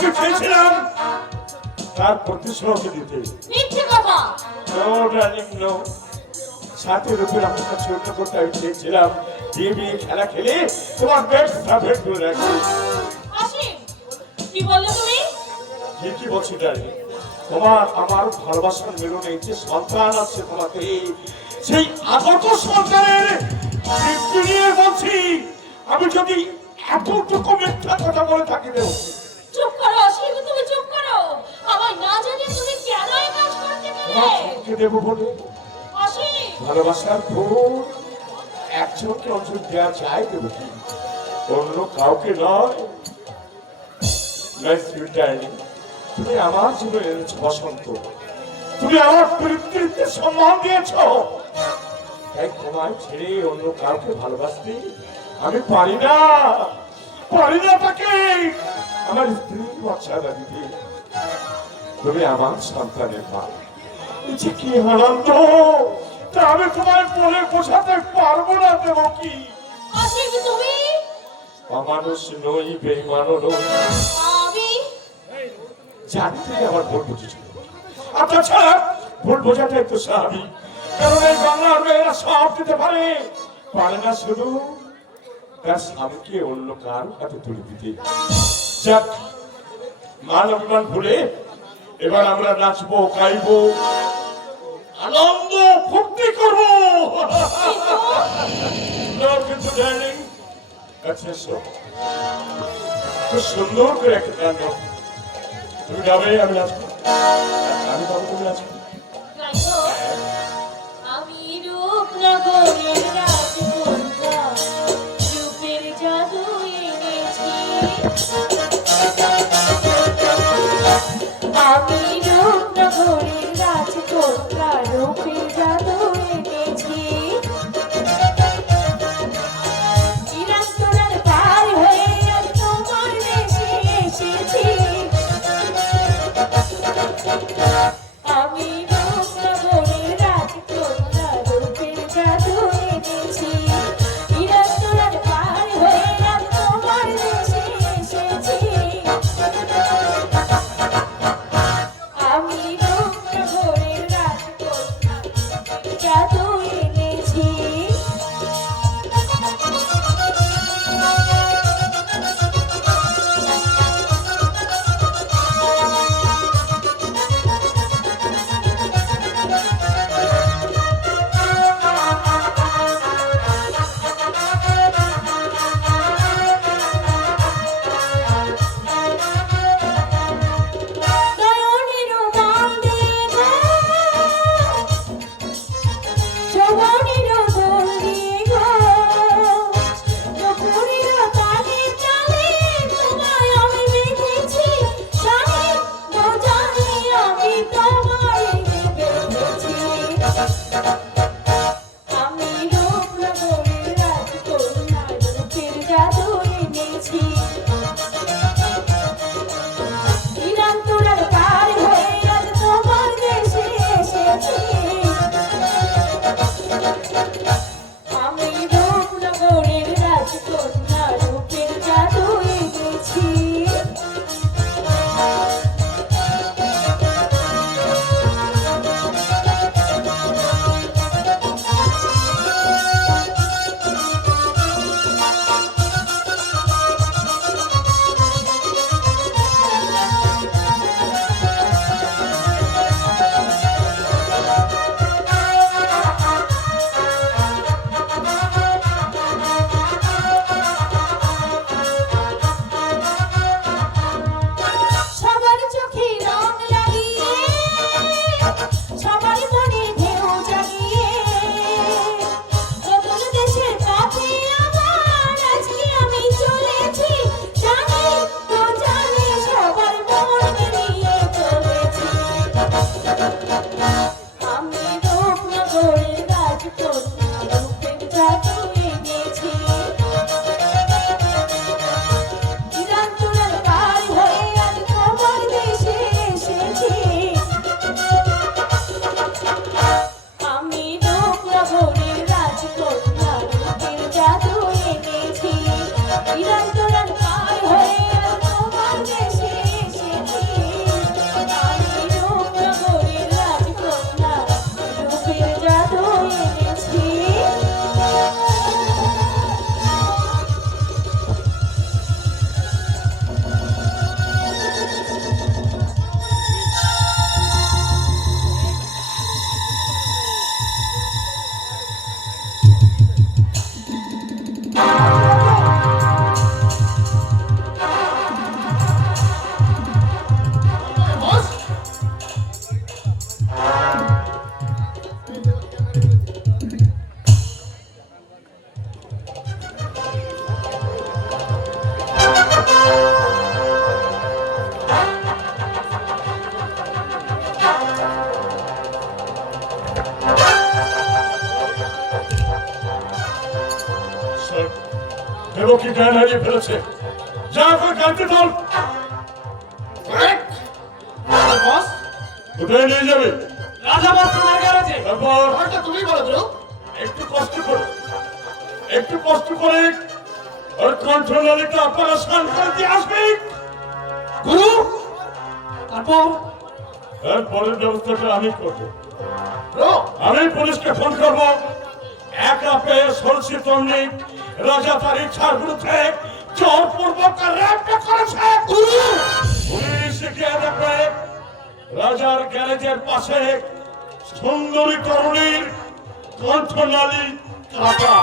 আমি চেয়েছিলাম তার প্রতিশ্রুতি দিতে। মিথ্যে কথা। নো ডার্লিং নো, সাথে রূপের আমার কাছে অন্য করতে আমি চেয়েছিলাম বিয়ে বিয়ে খেলা খেলে তোমার বেস্ট সার্ভেন্ট করে রাখি। অসীম, কি বললে তুমি? কি বলছি ডার্লিং, তোমার আমার ভালোবাসার মিলনে যে সন্তান আছে তোমাকে, সেই আগত সন্তানের মৃত্যু নিয়ে বলছি। আমি যদি এতটুকু মিথ্যা কথা বলে থাকি দেব। চুপ করো অসীম, তুমি চুপ করো। আমায় না জানিয়ে তুমি কেন এই কাজ করতে গেলে? দেবো বলে অসীম, ভালোবাসার ভোর একজনকে অঞ্চল দেওয়া যায় দেবো কি, অন্য কাউকে নয়। তুমি আমার জীবনে এনেছো বসন্ত, তুমি আমার পৃথিবীতে সম্মান দিয়েছ, তাই তোমায় ছেড়ে অন্য কাউকে ভালোবাসতে আমি পারি না, পারি না। তাকে আমার স্ত্রী মর্যাদা দিতে, তুমি আমার সন্তানের মা, যে কি আনন্দ তা আমি তোমায় বলে বোঝাতে পারবো না। দেব কি অসীম, তুমি? অমানুষ নই, বেঈমানও নই, আমি জানি তুমি আমার ভুল বুঝেছ। আর তাছাড়া ভুল বোঝাটাই তো স্বাভাবিক, কারণ এই বাংলার মেয়েরা সব দিতে পারে, পারে না শুধু তার স্বামীকে অন্য কার হাতে তুলে দিতে। যাক, মান অভিমান ভুলে এবার আমরা নাচবো, গাইবো, আনন্দ ফুর্তি করবো। কিন্তু ডার্লিং, কাছে এসো, খুব সুন্দর করে একটা গান গাও। তুমি গাবে, আমি নাচবো, আমি গাবো, তুমি নাচবো। গাইবো। আমি রূপনগরের রাজকন্যা, রূপের জাদু এনেছি। আমি রূপনগরের রাজকন্যা, রূপের জাদু এনেছি। ইরান তোরার পার হয়ে আজ তোমার দেশে এসেছি। আমি রূপনগরের রাজকন্যা, রূপের জাদু এনেছি। ইরান তোরার পার হয়ে আজ তোমার দেশে এসেছি। কি জ্ঞান হারিয়ে ফেলেছে। যা করে গাড়িতে তোল। বস কোথায় নিয়ে যাবে? রাজা বস্ত্রের গ্যারেজে। তারপর ওটা তুমি বলো গুরু। একটু কষ্ট করে ওর কন্ট্রোলারটা অপারেশন করে দিয়ে আসবে। গুরু তারপর এর পরের ব্যবস্থাটা আমি করবো। গুরু আমি পুলিশকে ফোন করবো। একা পেয়ে সরষি তন্নিক রাজা তার ইচ্ছার বিরুদ্ধে জোরপূর্বক রেপ করেছে। পুলিশ গিয়ে দেখবে রাজার গ্যারেজের পাশে সুন্দরী তরুণীর কণ্ঠনালী কাটা।